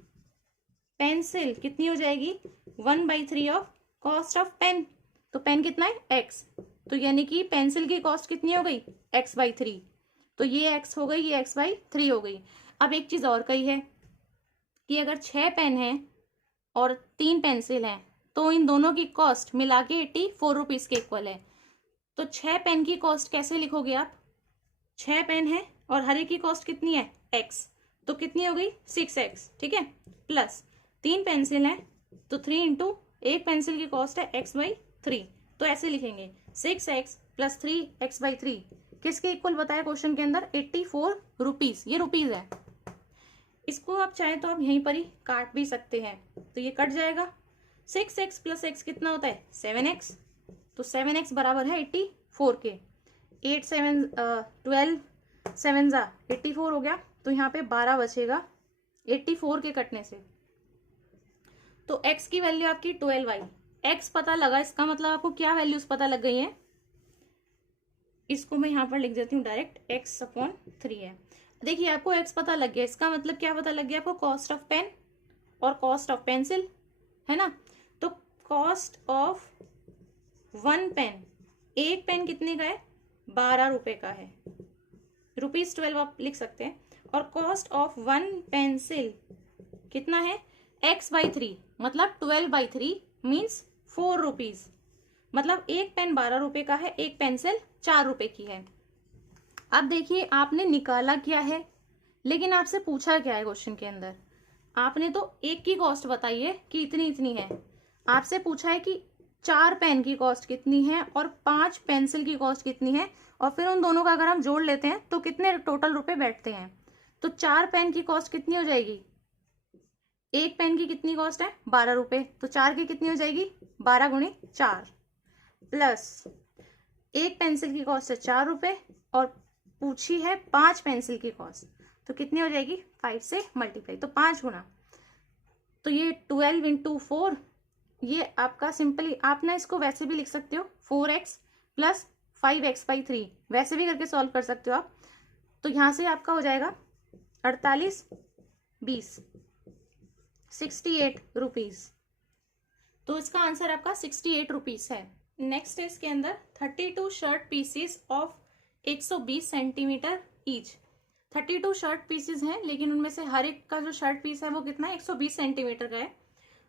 पेंसिल कितनी हो जाएगी, 1/3 ऑफ कॉस्ट ऑफ पेन। तो पेन कितना है एक्स, तो यानी कि पेंसिल की कॉस्ट कितनी हो गई x/3। तो ये x हो गई, ये x/3 हो गई। अब एक चीज और कही है कि अगर 6 पेन है और 3 पेंसिल हैं तो इन दोनों की कॉस्ट मिला के 84 रुपीज के इक्वल है। तो 6 पेन की कॉस्ट कैसे लिखोगे आप, 6 पेन है और हर एक की कॉस्ट कितनी है x, तो कितनी हो गई 6x। ठीक है, प्लस 3 पेंसिल है तो 3 इंटू एक पेंसिल की कॉस्ट है x/3। तो ऐसे लिखेंगे 6x प्लस 3x/3 किसके इक्वल बताया क्वेश्चन के अंदर, 84 रुपीज। ये रुपीज है, इसको आप चाहे तो आप यहीं पर ही काट भी सकते हैं, तो ये कट जाएगा। 6x प्लस x कितना होता है 7x, तो 7x बराबर है 84 के। 8 7 12 7 84 हो गया, तो यहाँ पे 12 बचेगा 84 के कटने से। तो x की वैल्यू आपकी 12y, x पता लगा, इसका मतलब आपको क्या वैल्यूज पता लग गई हैं, इसको मैं यहाँ पर लिख देती हूँ डायरेक्ट, x/3 है। देखिए आपको x पता लग गया, इसका मतलब क्या पता लग गया आपको, कॉस्ट ऑफ पेन और कॉस्ट ऑफ पेंसिल, है ना। तो कॉस्ट ऑफ 1 पेन, एक पेन कितने का है 12 रुपए का है, ₹12 आप लिख सकते हैं। और कॉस्ट ऑफ 1 पेंसिल कितना है x/3, मतलब 12/3 मीन्स 4 रुपीज। मतलब एक पेन 12 रुपए का है, एक पेंसिल 4 रुपए की है। अब देखिए आपने निकाला क्या है, लेकिन आपसे पूछा क्या है क्वेश्चन के अंदर, आपने तो एक की कॉस्ट बताई है कि इतनी इतनी है, आपसे पूछा है कि 4 पेन की कॉस्ट कितनी है और 5 पेंसिल की कॉस्ट कितनी है, और फिर उन दोनों का अगर हम जोड़ लेते हैं तो कितने टोटल रुपए बैठते हैं। तो 4 पेन की कॉस्ट कितनी हो जाएगी, एक पेन की कितनी कॉस्ट है 12 रुपए, तो 4 की कितनी हो जाएगी 12 गुणे 4, प्लस एक पेंसिल की कॉस्ट है 4 रुपए और पूछी है 5 पेंसिल की कॉस्ट, तो कितनी हो जाएगी 5 से मल्टीप्लाई, तो 5 गुना, तो ये 12 इंटू 4, ये आपका सिंपली आप ना इसको वैसे भी लिख सकते हो 4x प्लस 5x/3, वैसे भी करके सॉल्व कर सकते हो आप। तो यहां से आपका हो जाएगा 48 20 68 रुपीज, तो इसका आंसर आपका 68 रुपीज है। नेक्स्ट है इसके अंदर 32 shirt pieces of 120 centimetre each. 32 shirt pieces हैं, लेकिन उनमें से हर एक का जो शर्ट पीस है वो कितना है 120 सेंटीमीटर का है।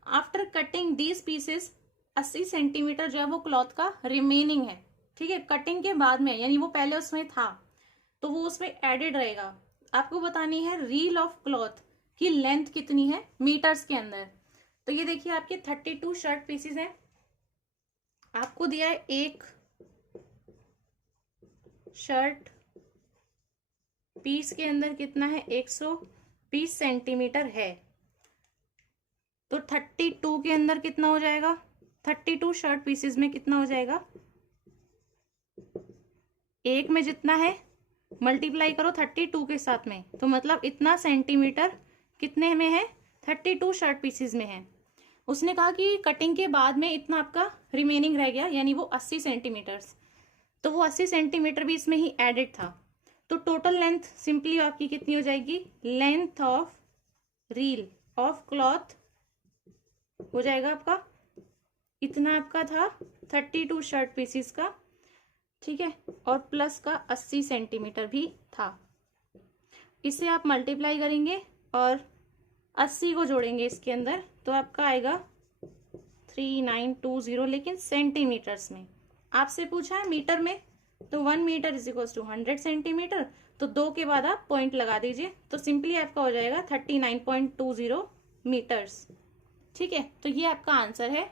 After cutting these pieces 80 centimetre जो है वो क्लॉथ का रिमेनिंग है, ठीक है, कटिंग के बाद में, यानी वो पहले उसमें था तो वो उसमें एडेड रहेगा। आपको बतानी है रील ऑफ क्लॉथ की लेंथ कितनी है मीटर्स के अंदर। तो ये देखिए आपके 32 शर्ट पीसेस हैं, आपको दिया है एक शर्ट पीस के अंदर कितना है 120 सेंटीमीटर है, तो 32 के अंदर कितना हो जाएगा, 32 शर्ट पीसेस में कितना हो जाएगा, एक में जितना है मल्टीप्लाई करो 32 के साथ में, तो मतलब इतना सेंटीमीटर कितने में है 32 शर्ट पीसेस में है। उसने कहा कि कटिंग के बाद में इतना आपका रिमेनिंग रह गया, यानी वो 80 सेंटीमीटर्स, तो वो 80 सेंटीमीटर भी इसमें ही एडेड था। तो टोटल लेंथ सिंपली आपकी कितनी हो जाएगी, length of reel of cloth हो जाएगा आपका इतना, आपका था 32 शर्ट पीसीस का, ठीक है, और प्लस का 80 सेंटीमीटर भी था। इसे आप मल्टीप्लाई करेंगे और 80 को जोड़ेंगे इसके अंदर, तो आपका आएगा 3920, लेकिन सेंटीमीटर्स में। आपसे पूछा है मीटर में, तो 1 metre is equal to 100 centimetre, तो 2 के बाद आप पॉइंट लगा दीजिए, तो सिंपली आपका हो जाएगा 39.20 मीटर्स, ठीक है। तो ये आपका आंसर है।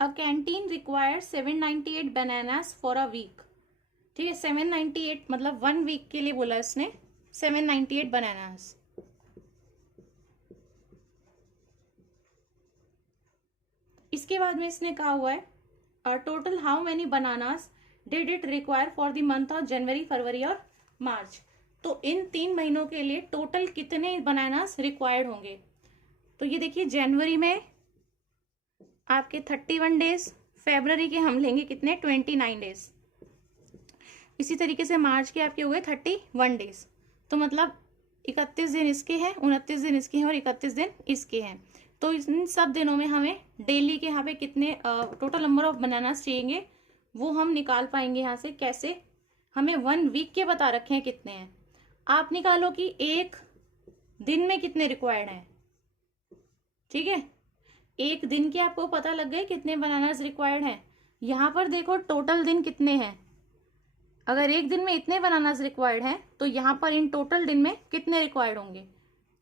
A canteen required 798 bananas for a week, ठीक है, 798 मतलब 1 वीक के लिए बोला इसने 798 बनानास। इसके बाद में इसने कहा हुआ है total how many bananas did it require for the month of जनवरी फरवरी और मार्च। तो इन 3 महीनों के लिए टोटल कितने बनानास रिक्वायर्ड होंगे। तो ये देखिए जनवरी में आपके 31 डेज, फेब्रवरी के हम लेंगे कितने 29 डेज, इसी तरीके से मार्च के आपके हुए 31 डेज, तो मतलब 31 दिन इसके हैं, 29 दिन इसके हैं और 31 दिन इसके हैं। तो इन सब दिनों में हमें डेली के यहाँ पे कितने टोटल नंबर ऑफ बनानास चाहिए वो हम निकाल पाएंगे यहाँ से। कैसे, हमें 1 वीक के बता रखे हैं कितने हैं, आप निकालो कि एक दिन में कितने रिक्वायर्ड हैं, ठीक है, एक दिन के आपको पता लग गए कितने बनानास रिक्वायर्ड हैं। यहाँ पर देखो टोटल दिन कितने हैं, अगर एक दिन में इतने बनानास रिक्वायर्ड हैं तो यहाँ पर इन टोटल दिन में कितने रिक्वायर्ड होंगे,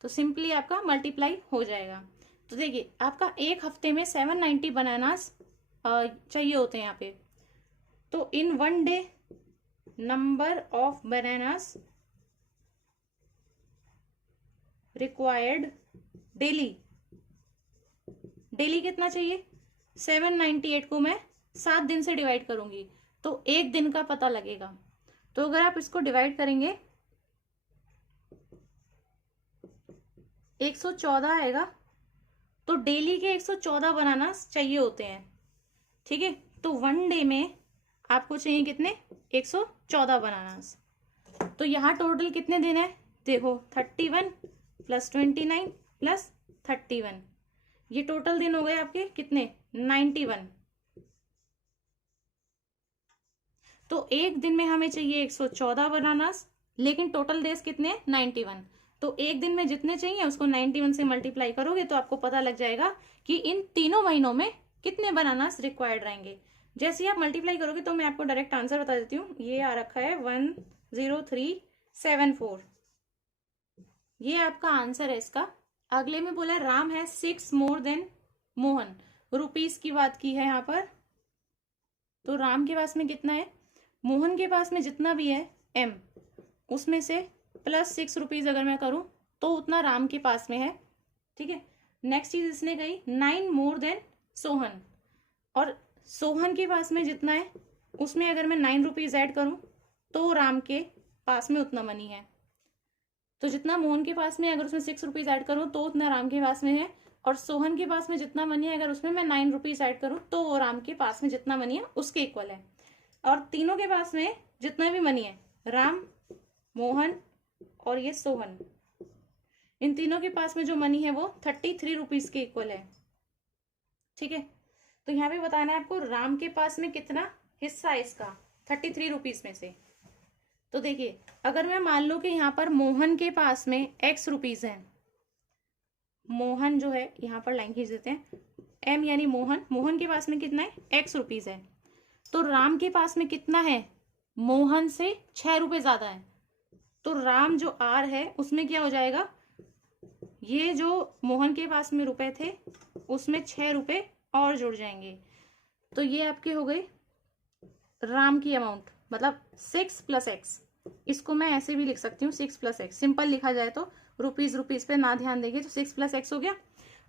तो सिंपली आपका मल्टीप्लाई हो जाएगा। तो देखिए आपका एक हफ्ते में 790 बनानास चाहिए होते हैं यहाँ पे, तो इन 1 day number of bananas required daily, daily कितना चाहिए 798 को मैं 7 दिन से डिवाइड करूंगी तो एक दिन का पता लगेगा। तो अगर आप इसको डिवाइड करेंगे 114 आएगा, तो डेली के 114 बनानास चाहिए होते हैं, ठीक है। तो 1 डे में आपको चाहिए कितने 114 बनानास। तो यहाँ टोटल कितने दिन है, देखो 31 प्लस 29 प्लस 31, ये टोटल दिन हो गए आपके कितने 91। तो एक दिन में हमें चाहिए 114 बनानास, लेकिन टोटल डेज कितने 91, तो एक दिन में जितने चाहिए उसको 91 से मल्टीप्लाई करोगे तो आपको पता लग जाएगा कि इन तीनों महीनों में कितने बनानास रिक्वायर्ड रहेंगे। जैसे ही आप मल्टीप्लाई करोगे तो मैं आपको डायरेक्ट आंसर बता देती हूँ, ये आ रखा है 10374, ये आपका आंसर है इसका। अगले में बोला राम है 6 मोर देन मोहन, रुपीस की बात की है यहाँ पर। तो राम के पास में कितना है, मोहन के पास में जितना भी है m, उसमें से प्लस 6 रुपीज अगर मैं करूं तो उतना राम के पास में है। ठीक है, नेक्स्ट चीज इसने कही 9 मोर देन सोहन, और सोहन के पास में जितना है उसमें अगर मैं 9 रुपीज ऐड करूं तो राम के पास में उतना मनी है। तो जितना मोहन के पास में अगर उसमें 6 रुपीज ऐड करूं तो उतना राम के पास में है, और सोहन के पास में जितना मनी है अगर उसमें मैं 9 रुपीज ऐड करूं तो वो राम के पास में जितना मनी है उसके इक्वल है। और तीनों के पास में जितना भी मनी है, राम, मोहन और ये सोहन, इन तीनों के पास में जो मनी है वो 33 रुपीज के इक्वल है। ठीक है, तो यहाँ पे बताना है आपको राम के पास में कितना हिस्सा है इसका 33 रुपीज में से। तो देखिए, अगर मैं मान लूं कि यहाँ पर मोहन के पास में x रुपीज है, मोहन जो है यहाँ पर लाइन खींच देते हैं, m यानी मोहन, मोहन के पास में कितना है x रुपीज है, तो राम के पास में कितना है, मोहन से 6 रुपए ज्यादा है, तो राम जो r है उसमें क्या हो जाएगा, ये जो मोहन के पास में रुपए थे उसमें 6 रुपए और जुड़ जाएंगे, तो ये आपके हो गए राम की अमाउंट, मतलब 6 प्लस एक्स। इसको मैं ऐसे भी लिख सकती हूँ 6 प्लस एक्स, सिंपल लिखा जाए तो रुपीज रुपीज पे ना ध्यान देंगे तो 6 प्लस एक्स हो गया।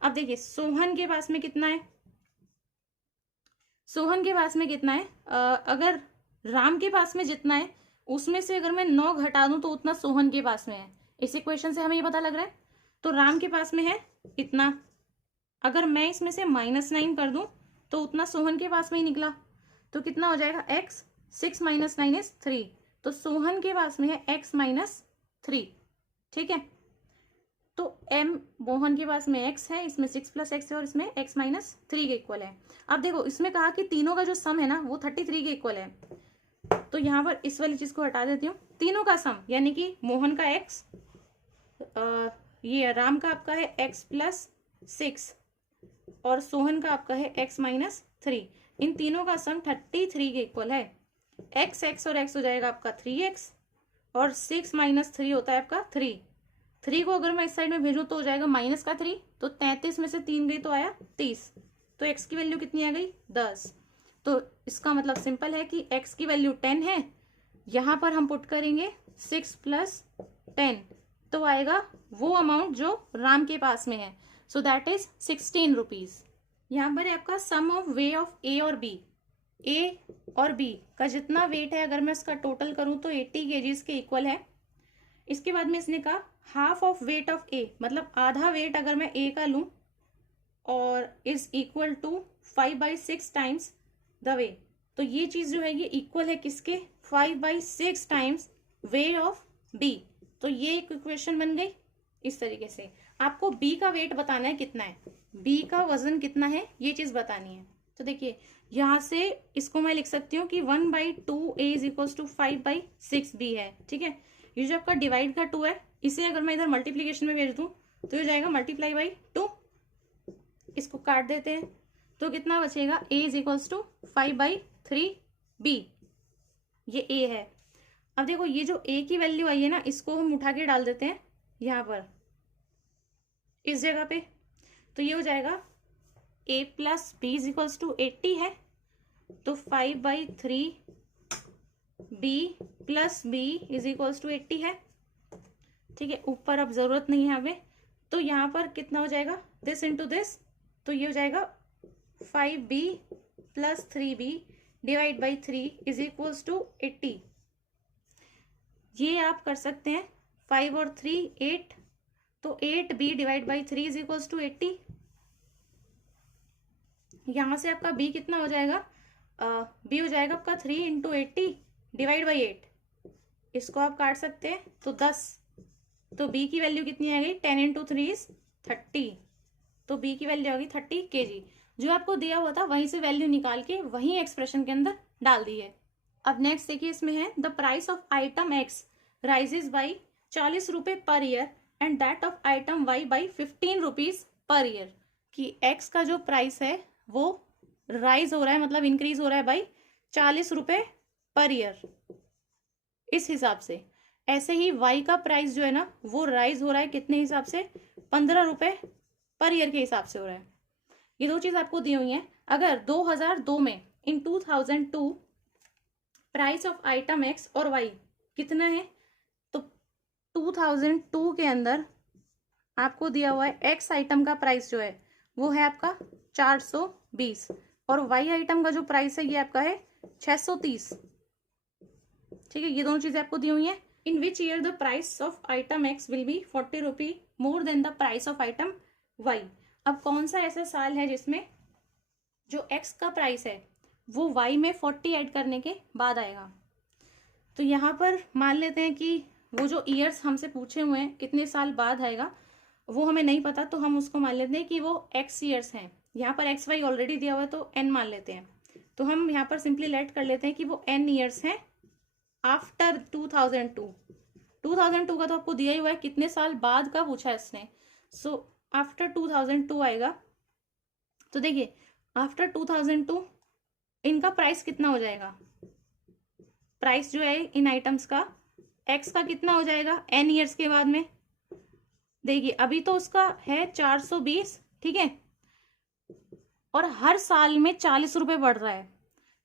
अब देखिए सोहन के पास में कितना है, सोहन के पास में कितना है, अगर राम के पास में जितना है उसमें से अगर मैं 9 घटा दूं तो उतना सोहन के पास में है। इस इक्वेशन से हमें ये पता लग रहा है। तो राम के पास में है इतना, अगर मैं इसमें से -9 कर दूं तो उतना सोहन के पास में ही निकला, तो कितना हो जाएगा x, 6 - 9 is 3, तो सोहन के पास में है x - 3। ठीक है, तो m मोहन के पास में x है, इसमें 6 प्लस एक्स है और इसमें x - 3 के इक्वल है। अब देखो इसमें कहा कि तीनों का जो सम है ना वो 33 के इक्वल है, तो यहाँ पर इस वाली चीज को हटा देती हूँ। तीनों का सम यानी कि मोहन का x, ये राम का आपका है x + 6 और सोहन का आपका है x - 3, इन तीनों का सम 33 के इक्वल है। x और x हो जाएगा आपका 3x और 6 - 3 होता है आपका 3। 3 को अगर मैं इस साइड में भेजूं तो हो जाएगा -3, तो 33 में से 3 गई तो आया 30, तो x की वैल्यू कितनी आ गई 10। तो इसका मतलब सिंपल है कि x की वैल्यू 10 है, यहाँ पर हम पुट करेंगे 6 + 10, तो आएगा वो अमाउंट जो राम के पास में है, सो दैट इज 16 रुपीज। यहाँ पर है आपका सम ऑफ वे ऑफ ए और बी, ए और बी का जितना वेट है अगर मैं इसका टोटल करूं तो 80 kgs के इक्वल है। इसके बाद में इसने कहा half of weight of a, मतलब आधा वेट अगर मैं ए का लूं और is equal to 5/6 times the way, तो ये चीज जो है ये इक्वल है किसके, 5/6 टाइम्स वे ऑफ बी। तो ये एक इक्वेशन बन गई। इस तरीके से आपको बी का वेट बताना है कितना है, बी का वजन कितना है ये चीज बतानी है। तो देखिए यहां से इसको मैं लिख सकती हूँ कि 1/2 ए इज इक्वल टू 5/6 बी है। ठीक है, ये जो आपका डिवाइड का 2 है, इसे अगर मैं इधर मल्टीप्लीकेशन में भेज दूं तो ये जाएगा ×2, इसको काट देते हैं तो कितना बचेगा, a इज इक्वल टू 5/3 बी, ये a है। अब देखो ये जो a की वैल्यू आई है ना, इसको हम उठा के डाल देते हैं यहाँ पर इस जगह पे, तो ये हो जाएगा a + b is equal to 80 है, तो 5/3 b + b is equal to 80 है। ठीक है, ऊपर अब जरूरत नहीं है हमें, तो यहाँ पर कितना हो जाएगा, दिस इंटू दिस, तो ये हो जाएगा 5b + 3b divide by 3 is equal to 80। ये आप कर सकते हैं 5 और 3 8, तो 8b divide by 3 is equal to 80। यहां से आपका b कितना हो जाएगा, b हो जाएगा आपका 3 × 80 डिवाइड बाई 8, इसको आप काट सकते हैं तो 10, तो b की वैल्यू कितनी आ गई, 10 × 3 इज 30, तो b की वैल्यू आ गई 30 kg। जो आपको दिया हुआ था वहीं से वैल्यू निकाल के वहीं एक्सप्रेशन के अंदर डाल दी है। अब नेक्स्ट देखिए, इसमें है the price of item x rises by 40 रुपए per year and that of item y by 15 rupees per year, कि x का जो प्राइस है वो राइज हो रहा है, मतलब इंक्रीज हो रहा है बाई 40 रुपए पर ईयर, इस हिसाब से ऐसे ही y का प्राइस जो है ना वो राइज हो रहा है कितने हिसाब से, 15 रुपए पर ईयर के हिसाब से हो रहा है। ये दो चीज आपको दी हुई है। अगर 2002 में इन 2002 प्राइस ऑफ आइटम एक्स और वाई कितना है, तो 2002 के अंदर आपको दिया हुआ है एक्स आइटम का प्राइस जो है वो है आपका 420 और वाई आइटम का जो प्राइस है ये आपका है 630। ठीक है, ये दोनों चीजें आपको दी हुई है। In which year the price of item X will be 40 rupee more than the price of item Y. अब कौन सा ऐसा साल है जिसमें जो एक्स का प्राइस है वो वाई में 40 ऐड करने के बाद आएगा। तो यहाँ पर मान लेते हैं कि वो जो ईयर्स हमसे पूछे हुए हैं कितने साल बाद आएगा वो हमें नहीं पता, तो हम उसको मान लेते हैं कि वो एक्स ईयर्स हैं। यहाँ पर एक्स वाई ऑलरेडी दिया हुआ है तो एन मान लेते हैं। तो हम यहाँ पर सिंपली लेट कर लेते हैं कि वो एन ईयर्स हैं आफ्टर 2002। 2002 का तो आपको दिया ही हुआ है, कितने साल बाद का पूछा है इसने। सो आफ्टर 2002 आएगा। तो देखिए आफ्टर 2002 इनका प्राइस कितना हो जाएगा, प्राइस जो है इन आइटम्स का एक्स का कितना हो जाएगा एन ईयर्स के बाद में। देखिए अभी तो उसका है 420, ठीक है, और हर साल में 40 रुपए बढ़ रहा है।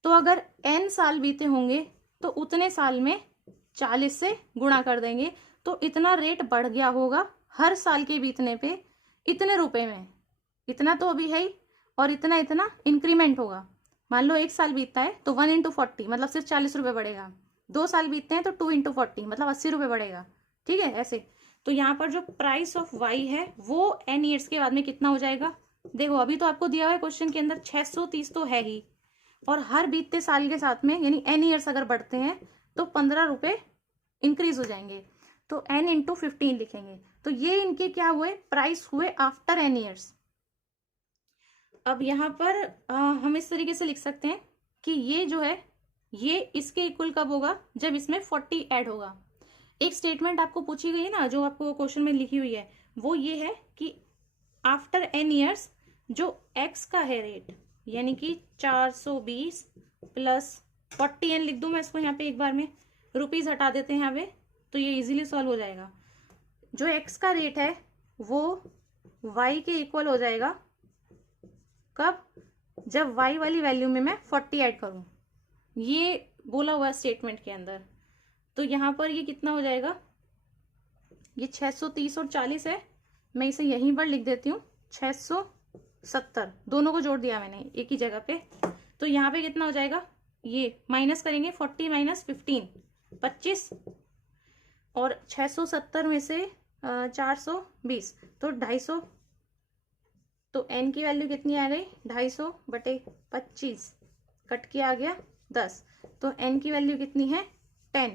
तो अगर एन साल बीते होंगे तो उतने साल में 40 से गुणा कर देंगे तो इतना रेट बढ़ गया होगा हर साल के बीतने पे इतने रुपए में। इतना तो अभी है ही और इतना इतना इंक्रीमेंट होगा। मान लो 1 साल बीतता है तो 1 × 40 मतलब सिर्फ 40 रुपए बढ़ेगा। 2 साल बीतते हैं तो 2 × 40 मतलब 80 रुपए बढ़ेगा। ठीक है, ऐसे। तो यहाँ पर जो प्राइस ऑफ वाई है वो एन ईयर्स के बाद में कितना हो जाएगा। देखो अभी तो आपको दिया हुआ है क्वेश्चन के अंदर 630 तो है ही, और हर बीतते साल के साथ में यानी एन ईयर्स अगर बढ़ते हैं तो 15 रुपए इंक्रीज हो जाएंगे। तो n × 15 लिखेंगे। तो ये इनके क्या हुए, प्राइस हुए आफ्टर एन ईयर्स। अब यहाँ पर हम इस तरीके से लिख सकते हैं कि ये जो है ये इसके इक्वल कब होगा, जब इसमें 40 ऐड होगा। एक स्टेटमेंट आपको पूछी गई है ना जो आपको क्वेश्चन में लिखी हुई है, वो ये है कि आफ्टर एन ईयर्स जो x का है रेट यानी कि 420 प्लस 40n लिख दूं मैं इसको यहाँ पे एक बार में, रुपीज हटा देते हैं यहाँ पे तो ये इजीली सॉल्व हो जाएगा। जो x का रेट है वो y के इक्वल हो जाएगा कब, जब y वाली वैल्यू में मैं 40 ऐड करूं। ये बोला हुआ स्टेटमेंट के अंदर। तो यहाँ पर ये कितना हो जाएगा, ये 630 और 40 है, मैं इसे यहीं पर लिख देती हूँ 670, दोनों को जोड़ दिया मैंने एक ही जगह पे। तो यहाँ पे कितना हो जाएगा, ये माइनस करेंगे 40 - 15 25 और 670 में से 420 तो 250। तो n की वैल्यू कितनी आ गई, 250/25 कट किया आ गया 10। तो n की वैल्यू कितनी है 10,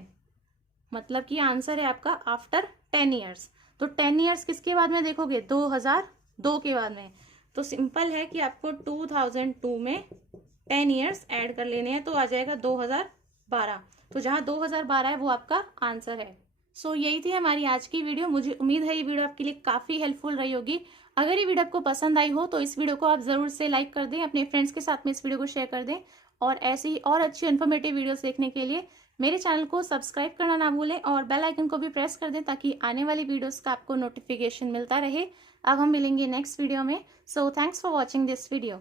मतलब कि आंसर है आपका आफ्टर 10 ईयर्स। तो 10 ईयर्स किसके बाद में देखोगे, 2002 के बाद में। तो सिंपल है कि आपको 2002 में 10 ईयर्स ऐड कर लेने हैं तो आ जाएगा 2012। तो जहां 2012 है वो आपका आंसर है। सो यही थी हमारी आज की वीडियो। मुझे उम्मीद है ये वीडियो आपके लिए काफी हेल्पफुल रही होगी। अगर ये वीडियो आपको पसंद आई हो तो इस वीडियो को आप जरूर से लाइक कर दें, अपने फ्रेंड्स के साथ में इस वीडियो को शेयर कर दें, और ऐसी ही और अच्छी इन्फॉर्मेटिव वीडियोस देखने के लिए मेरे चैनल को सब्सक्राइब करना ना भूलें और बेल आइकन को भी प्रेस कर दें ताकि आने वाली वीडियोस का आपको नोटिफिकेशन मिलता रहे। अब हम मिलेंगे नेक्स्ट वीडियो में। So thanks for watching this video.